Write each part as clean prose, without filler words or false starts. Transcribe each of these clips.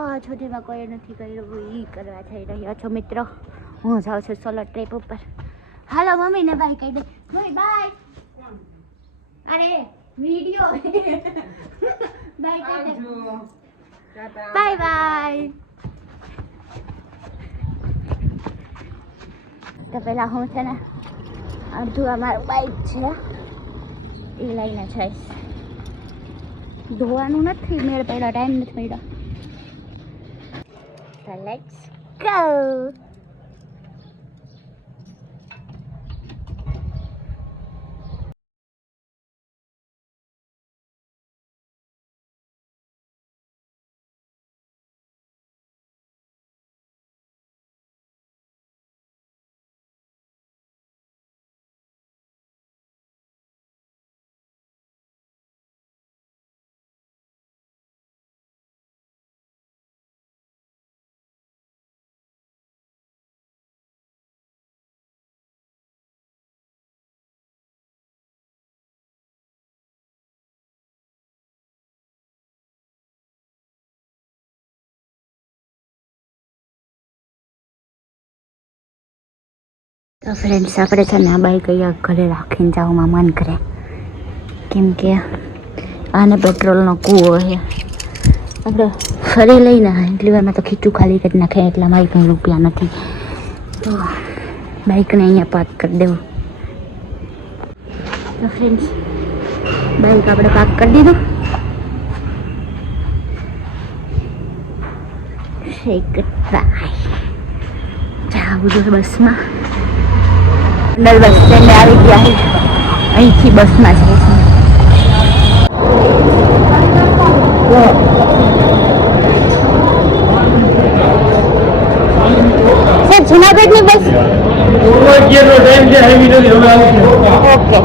આ છોટીમાં કોઈ નથી કર્યું એ કરવા થઈ રહ્યા છો મિત્રો. હું જાઉં છું સોલો ટ્રીપ ઉપર. હાલો મમ્મીને બાય કહી દે. મમ્મી બાય. અરે વિડિયો બાય કહી દે. Bye bye. તો પેલા હું છે ને અડધું અમારું બાઈક છે એ લઈને જઈશ. ધોવાનું નથી મેળ પડ્યો, ટાઈમ નથી પડ્યો. So let's go. તો ફ્રેન્ડ્સ આપણે છે ને આ બાઈક અહીંયા ઘરે રાખીને જવામાં મન કરે, કેમ કે આને પેટ્રોલનો કૂવો છે. આપણે ફરી લઈને એટલી વારમાં તો ખીચું ખાલી કરી નાખે, એટલા મારી કંઈ રૂપિયા નથી, તો બાઈકને અહીંયા પાર્ક કરી દેવું. તો ફ્રેન્ડ્સ બાઈક આપણે પાર્ક કરી દીધું. જાવું જોઈએ બસમાં. અંદર બસ સ્ટેન્ડે આવી ગયા છે, અહીંથી બસમાં જઈશું. સર જુનાગઢની બસ ઓકે.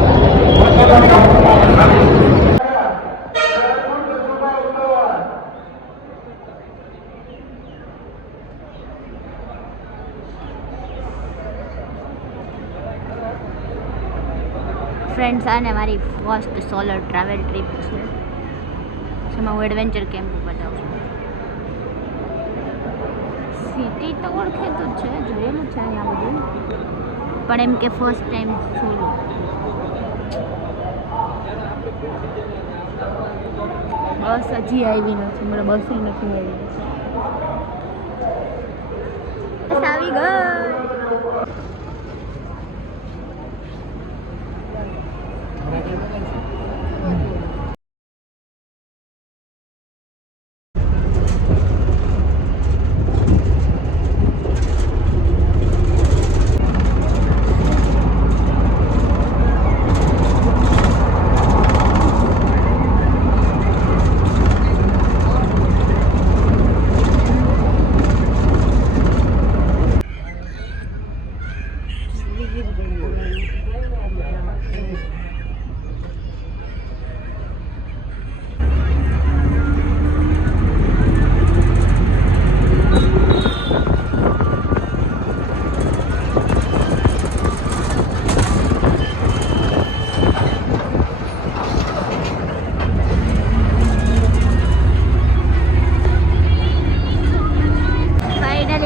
ફ્રેન્ડ્સ આને મારી ફર્સ્ટ સોલો ટ્રાવેલ ટ્રીપ છે, જેમાં હું એડવેન્ચર કેમ્પ ઉપર જાઉં છું. સિટી તો ઓળખે તો છે, જોયેલું છે અહીંયા બધું, પણ એમ કે ફર્સ્ટ ટાઈમ સોલો. બસ હજી આવી નથી, મને બસ નથી આવી. બસ આવી ગઈ.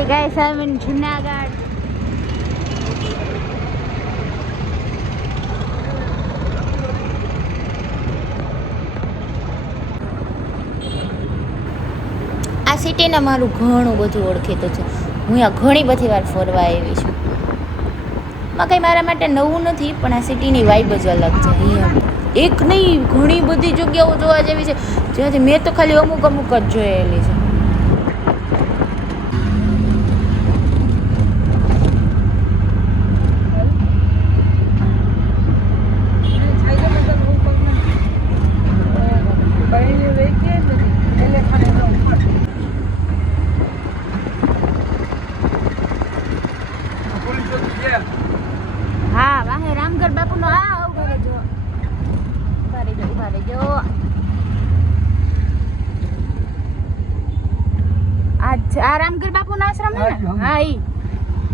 Guys, I'm in Junagadh. આ સિટીને મારું ઘણું બધું ઓળખીતું છે. હું અહીંયા ઘણી બધી વાર ફરવા આવી છું. માં કંઈ મારા માટે નવું નથી, પણ આ સિટીની વાઇબ જ અલગ છે. અહીંયા એક નહીં ઘણી બધી જગ્યાઓ જોવા જેવી છે, જેનાથી મેં તો ખાલી અમુક જ જોયેલી છે. હા વાહે રામગઢ બાપુનો ઉભા રહેજો. આ રામગઢ બાપુનો આશ્રમ છે ને? હા ઈ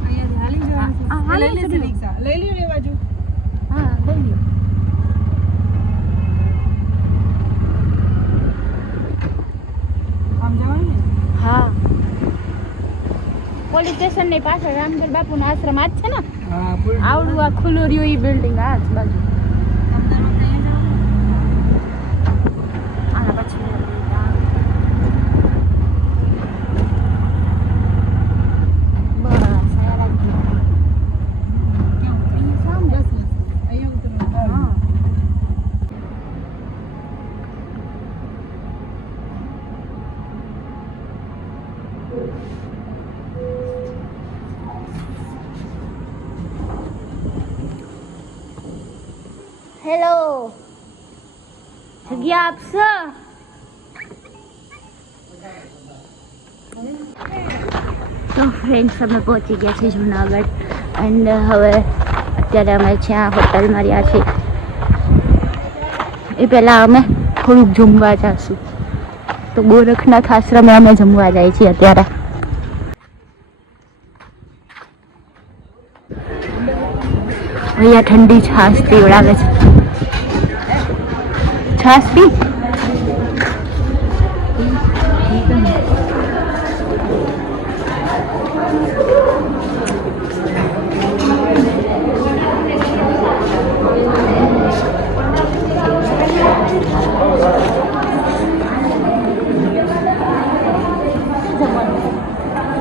અહીંયા લઈ લ્યો એ બાજુ. હા લઈ લ્યો. આમ જવાનું ને? હા પોલીસ સ્ટેશન ની પાછળ રામગઢ બાપુ નો આશ્રમ આ જ છે ને આવડું આ ખુલ્લું રહ્યું ઈ બિલ્ડિંગ આ જ બાજુ આના પછી હેલો જગ્યા આપશો તો ફ્રેન્ડ્સ અમે પહોંચી ગયા છીએ જુનાગઢ એન્ડ હવે અત્યારે અમે જ્યાં હોટલમાં રહ્યા છીએ એ પહેલાં અમે થોડુંક જમવા જઈશું તો ગોરખનાથ આશ્રમે અમે જમવા જઈએ છીએ અત્યારે અહીંયા ઠંડી છાશ પીવડાવે છે છાશ પી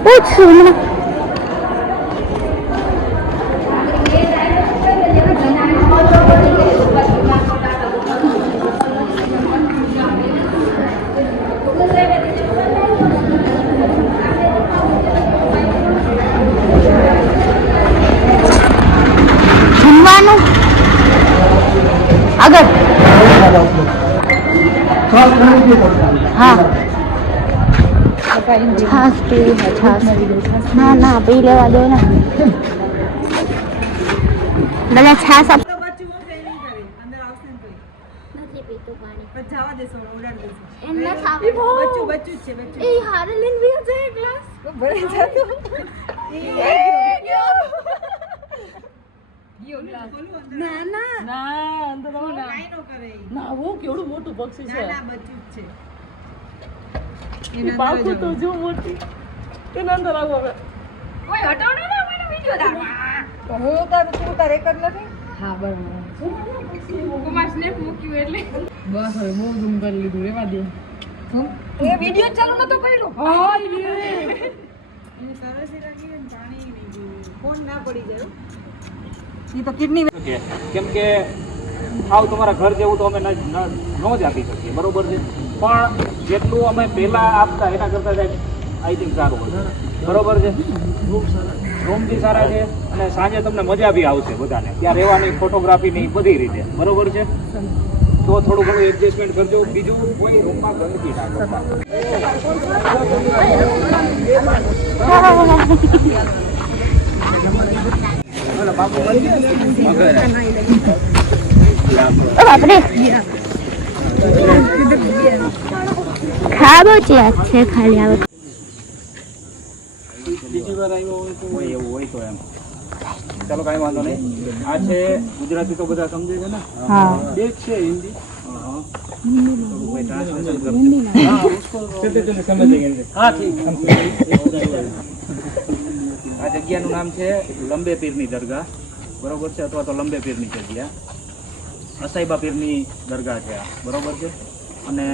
પૂછશું ને આગળ હા છાશ પીવી છે છાશ ના ના પી લેવા દો ને બધા છાશ આપ નથી પીતું પાણી જવા દેશો ઓર્ડર દેશો એમ ન ખાવ બચ્ચું છે એ હારે લઈને બી જાય ગ્લાસ ભરે જાતો ના ના ના અંદર કાઈ નો કરે ના વો કેવડું મોટું પક્ષી છે ના બચ્ચું છે એના બાપુ તો જો મોટી એના અંદર આવો હવે કોઈ હટાવડો ને મને વિડિયો દાખવા તો હું તું તારે એક જ નથી હા બરાબર કુમાર સ્નેપ મૂક્યું એટલે બસ હવે બહુ ઝૂમ કરી લીધું રેવા દે એ વિડિયો ચાલુ નતો કર્યો હા એ સરસ લાગી ને પાણી નહીં ફોન ના પડી જાય ઈ તો કિડની કેમ કે હાવ તમારા ઘર જેવું તો અમે ન જ આપી શકીએ બરોબર છે પણ જેટલું અમે પહેલા આપતા એના કરતાં આઈ થિંક સારું હોય બરોબર છે રૂમ બી સારા છે અને સાંજે તમને મજા બી આવશે બધાને ત્યાં રહેવાની ફોટોગ્રાફીની બધી રીતે બરોબર છે તો થોડું ઘણું એડજસ્ટમેન્ટ કરજો બીજું કોઈ રૂમમાં ગંદકી ના કરતા બાપરે ખાબો છે ખાલી આવે બીજી વાર આવ્યો હોય તો એવું હોય તો એમ ચાલો કાંઈ વાંધો નહીં આ છે ગુજરાતી તો બધા સમજે છે ને હા બે છે હિન્દી આ જગ્યાનું નામ છે લંબે પીરની દરગાહ બરોબર છે અથવા તો લંબે પીરની જગ્યા અસાઈબા પીરની દરગાહ છે આ બરોબર છે અને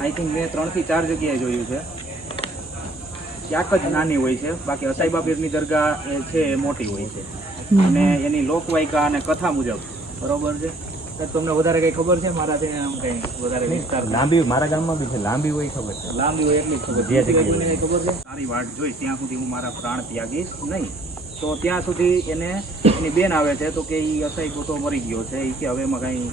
આઈ થિંક મેં 3 થી 4 જગ્યાએ જોયું છે ક્યાંક જ નાની હોય છે બાકી અસાઈબા પીરની દરગાહ એ છે એ મોટી હોય છે અને એની લોકવાયકા અને કથા મુજબ બરોબર છે તમને વધારે કઈ ખબર છે મારાથી આમ કઈ વધારે વિસ્તાર લાંબી મારા ગામમાં બી છે લાંબી હોય ખબર છે લાંબી હોય એટલી ખબર જે જગ્યાએ ખબર છે સારી વાટ જોઈ ત્યાં સુધી હું મારા પ્રાણ ત્યાગીશ નહીં તો ત્યાં સુધી એને એની બેન આવે છે તો કે એ અસાઈબો તો મરી ગયો છે એ કે હવે એમાં કાંઈ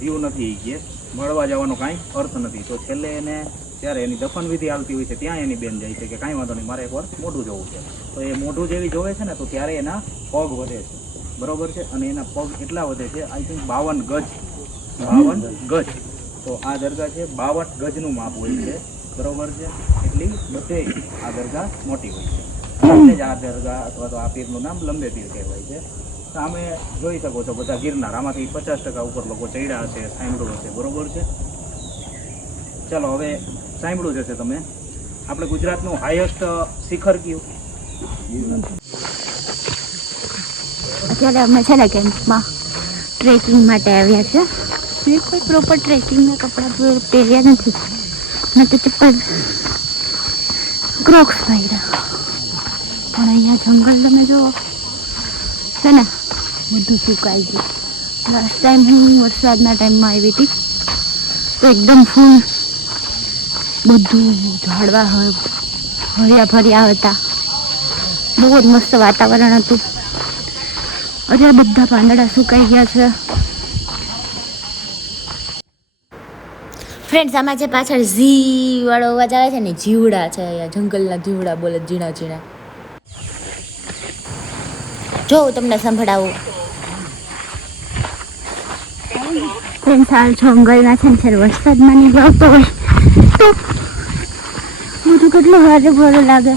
જીવ નથી એ કે મળવા જવાનો કાંઈ અર્થ નથી તો છેલ્લે એને ત્યારે એની દફન વિધિ આવતી હોય છે ત્યાં એની બેન જાય છે કે કાંઈ વાંધો નહીં મારે એકવાર મોઢું જોવું છે તો એ મોઢું જેવી જોવે છે ને તો ત્યારે એના પગ વધે છે બરોબર છે અને એના પગ એટલા વધે છે આઈ થિંક 52 ગજ તો આ દરગાહ છે 52 ગજનું માપ હોય છે બરોબર છે એટલી બધે આ દરગાહ મોટી હોય છે એટલે જ આ દરગાહ અથવા તો આ પીરનું નામ લંબે પીર કહેવાય છે સામે જોઈ શકો છો બધા ગિરનાર આમાંથી 50% ઉપર લોકો ચડ્યા હશે સાંભળ્યું હશે બરોબર છે ચાલો હવે સાંભળ્યું જશે તમે આપણે ગુજરાતનું હાઈએસ્ટ શિખર કયું અત્યારે અમે છે ને કેમ્પમાં ટ્રેકિંગ માટે આવ્યા છે. મેં કોઈ પ્રોપર ટ્રેકિંગના કપડાં પહેર્યા નથી, મેં તો ચપ્પલ ક્રોક્સ પહેર્યા. પણ અહીંયા જંગલ તમે જુઓ છે ને, બધું સુકાઈ ગયું. લાસ્ટ ટાઈમ હું વરસાદના ટાઈમમાં આવી હતી તો એકદમ ફૂલ બધું ઝાડવા હર્યા ભર્યા હતા. બહુ જ મસ્ત વાતાવરણ હતું. અત્યારે બધા પાંદડા સુકાઈ ગયા છે. ફ્રેન્ડ્સ, આમાં જે પાછળ ઝી વાળો અવાજ આવે છે ને, જીવડા છે અહીંયા, જંગલના જીવડા બોલે, ઝીણા ઝીણા. જો હું તમને સંભળાવું. ફ્રેન્ડ્સ, આ જંગલમાં છે ને વરસાદમાં નહીં આવતો હોય તો બધું કેટલું હરે ભરે લાગે.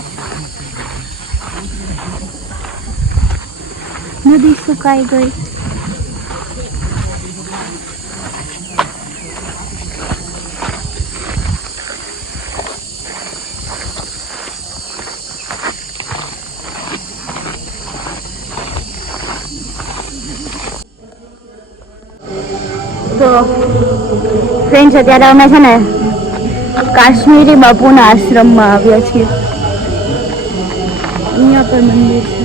નદી સુકાઈ ગઈ. તો ફ્રેન્ડ્સ, અત્યારે અમે છે ને કાશ્મીરી બાપુના આશ્રમમાં આવ્યા છીએ. અહીંયા પર મંદિર છે.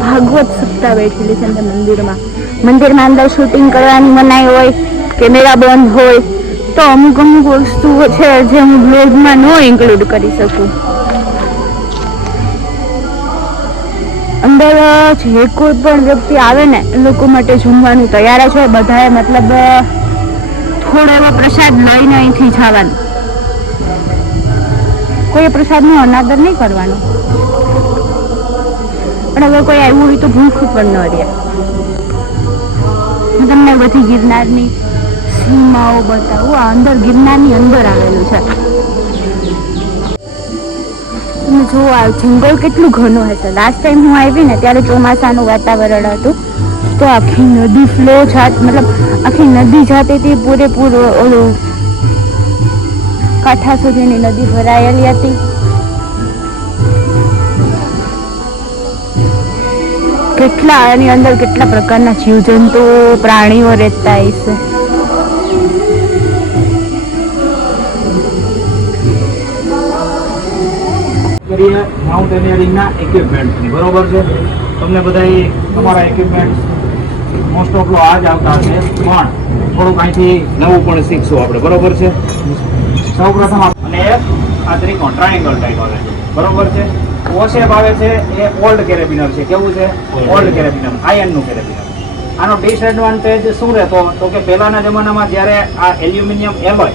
ભાગવત સપ્તાહ બેઠેલી છે મંદિરમાં. મંદિરમાં અંદર શૂટિંગ કરવાની મનાઈ હોય, કેમેરા બંધ હોય, તો અમુક અમુક વસ્તુઓ છે જે હું બ્લોગમાં ન ઇન્ક્લુડ કરી શકું. અંદર જે કોઈ પણ વ્યક્તિ આવે ને એ લોકો માટે જમવાનું તૈયાર જ હોય. બધાએ મતલબ થોડો એવો પ્રસાદ લઈને અહીંથી જવાનું. કોઈ પ્રસાદનો અનાદર નહીં કરવાનો. પણ હવે કોઈ આવ્યું હોય તો ભૂખું પણ ન રહે. હું તમને બધી ગિરનારની સીમાઓ બતાવું. આ અંદર ગિરનારની અંદર આવેલું છે. તમે જુઓ આ જંગલ કેટલું ઘણું હશે. લાસ્ટ ટાઈમ હું આવી ને ત્યારે ચોમાસાનું વાતાવરણ હતું, તો આખી નદી ફ્લો જાત, મતલબ આખી નદી જાતી હતી પૂરેપૂરું. ઓલું કાંઠા સુધીની નદી ભરાયેલી હતી. કેટલા આની અંદર કેટલા પ્રકારના જીવજંતુઓ, પ્રાણીઓ રહેતા હશે. માઉન્ટેનિયરિંગના ઇક્વિપમેન્ટ્સની, બરોબર છે. તમને બધા તમારા ઇક્વિપમેન્ટ મોસ્ટ ઓફ આ જ આવતા હશે, પણ થોડુંક અહીંથી નવું પણ શીખશું આપણે, બરોબર છે. સૌ પ્રથમ અને આ ત્રિકોણ ટ્રાયેંગલ ટાઈપ આવે છે, બરોબર છે. ઓ શેપ આવે છે એ ઓલ્ડ કેરેબિનર છે. કેવું છે? ઓલ્ડ કેરેબિનર, આયર્નનું કેરેબિનર. આનો ડિસએડવાન્ટેજ શું રહેતો તો કે પહેલાના જમાનામાં જ્યારે આ એલ્યુમિનિયમ એલોય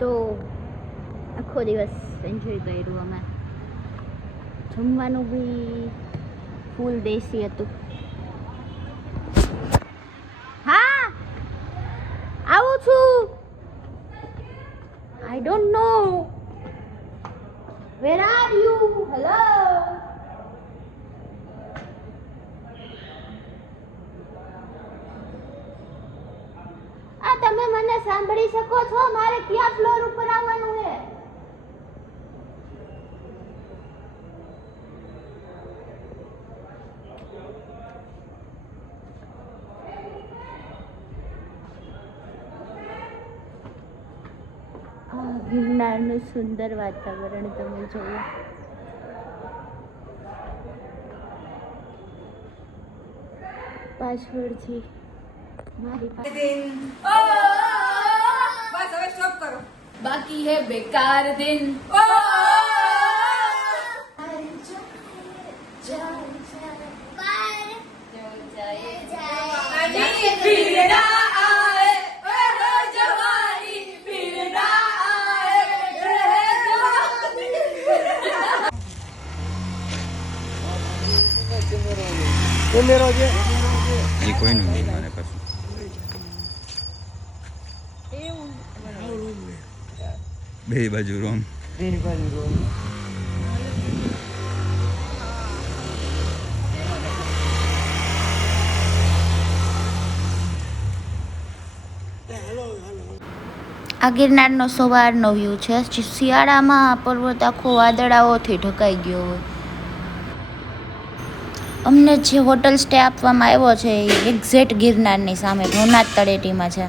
તો આખો દિવસ એન્જોય કર્યું અમે. જમવાનું બી ફૂલ દેશી હતું. હા, આવું છું. I don't know where are you. Hello. તમે મને સાંભળી શકો છો? મારે કયા ફ્લોર ઉપર આવવાનું છે? ગિરનારનું સુંદર વાતાવરણ તમે જુઓ. પાછળથી મારી બસ હવે સ્ટોપ કરો. બાકી હે બેકાર દિન. એ કોઈનું નહીં મારે કશું. બે બાજુ રોમ. આ ગિરનારનો સવારનો વ્યૂ છે. શિયાળામાં આ પર્વત આખો વાદળાઓથી ઢંકાઈ ગયો હોય. અમને જે હોટલ સ્ટે આપવામાં આવ્યો છે એ એક્ઝેક્ટ ગિરનારની સામે ભવનાથ તળેટીમાં છે.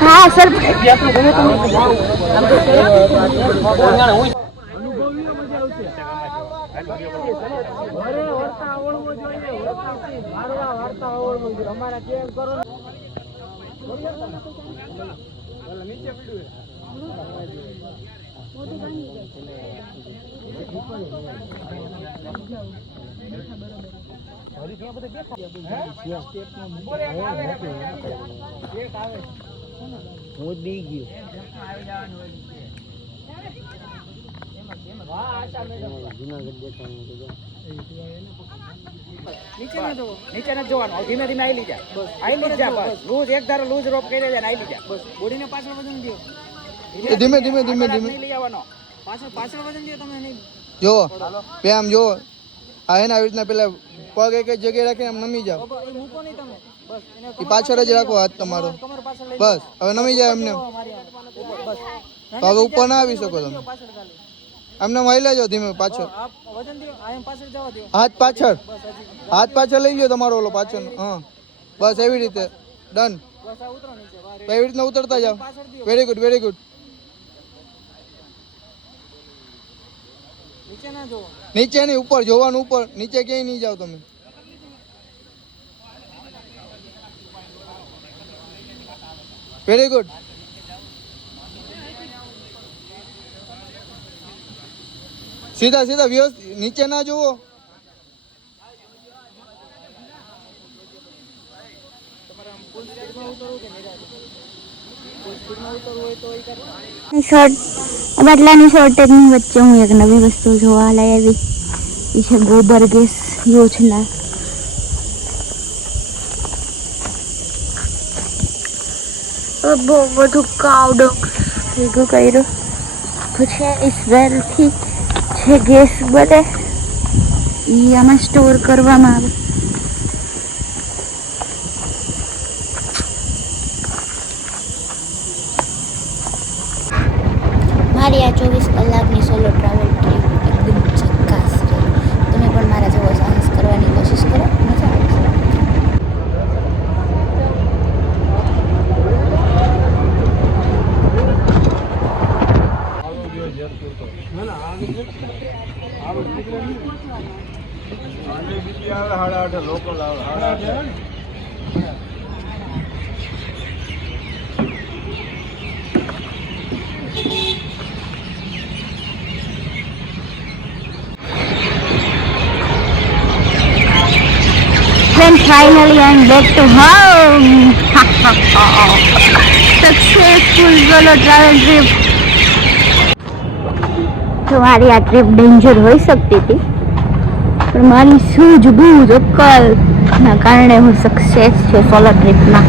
હા સર. નીચે નથી જોવાનું, ધીમે ધીમે આઈ લીજા, આઈ જા બસ. લૂઝ એક ધારો લૂઝ રોપ કરી દે, આઈ લીજા બસ. બોડીને પાછળ વજન દો, ધીમે ધીમે ધીમે ધીમે લઈ આવવાનો. પાછળ પાછળ વજન દો તમે. નહીં જો બે આમ જો આ હે ને આવી રીતના પેલા પગ એક જ જગ્યાએ રાખીને આમ નમી જાવ. મૂકો નહીં તમે, બસ એ પાછળ જ રાખો હાથ તમારો. બસ હવે નમી જાય એમને. તો હવે ઉપર ના આવી શકો તમે. એમને મારી લેજો ધીમે પાછળ. હાથ પાછળ, હાથ પાછળ લઈ લો તમારો ઓલો પાછળ. હા બસ એવી રીતે ડન. એવી રીતના ઉતરતા જાઓ. Very good, very good. નીચે નહીં, ઉપર જોવાનું, ઉપર. નીચે ક્યાંય નહીં જાઓ તમે. Very good. સીધા સીધા વ્યવસ્થિત, નીચે ના જુઓ. બાટલાની શોર્ટેજની વચ્ચે હું એક નવી વસ્તુ જોવા લઈ આવી. એ છે ગોબર ગેસ યોજના. બહુ બધું કાવડોગ ભેગું કર્યું. પછી ઇઝરાયલથી જે ગેસ બને એ આમાં સ્ટોર કરવામાં આવે. મારી આ 24 કલાકની સોલો ટ્રાવેલ ટ્રીપ એકદમ ઝક્કાસ રહી. તમે પણ મારા જેવો સાહસ કરવાની કોશિશ કરો, મજા આવશે. finally I'm back to home. Successful solo travel trip. તો મારી આ ટ્રીપ ડેન્જર હોઈ શકતી હતી, પણ મારી સૂઝબૂઝ અક્કલના કારણે હું સક્સેસ છે સોલો ટ્રીપમાં.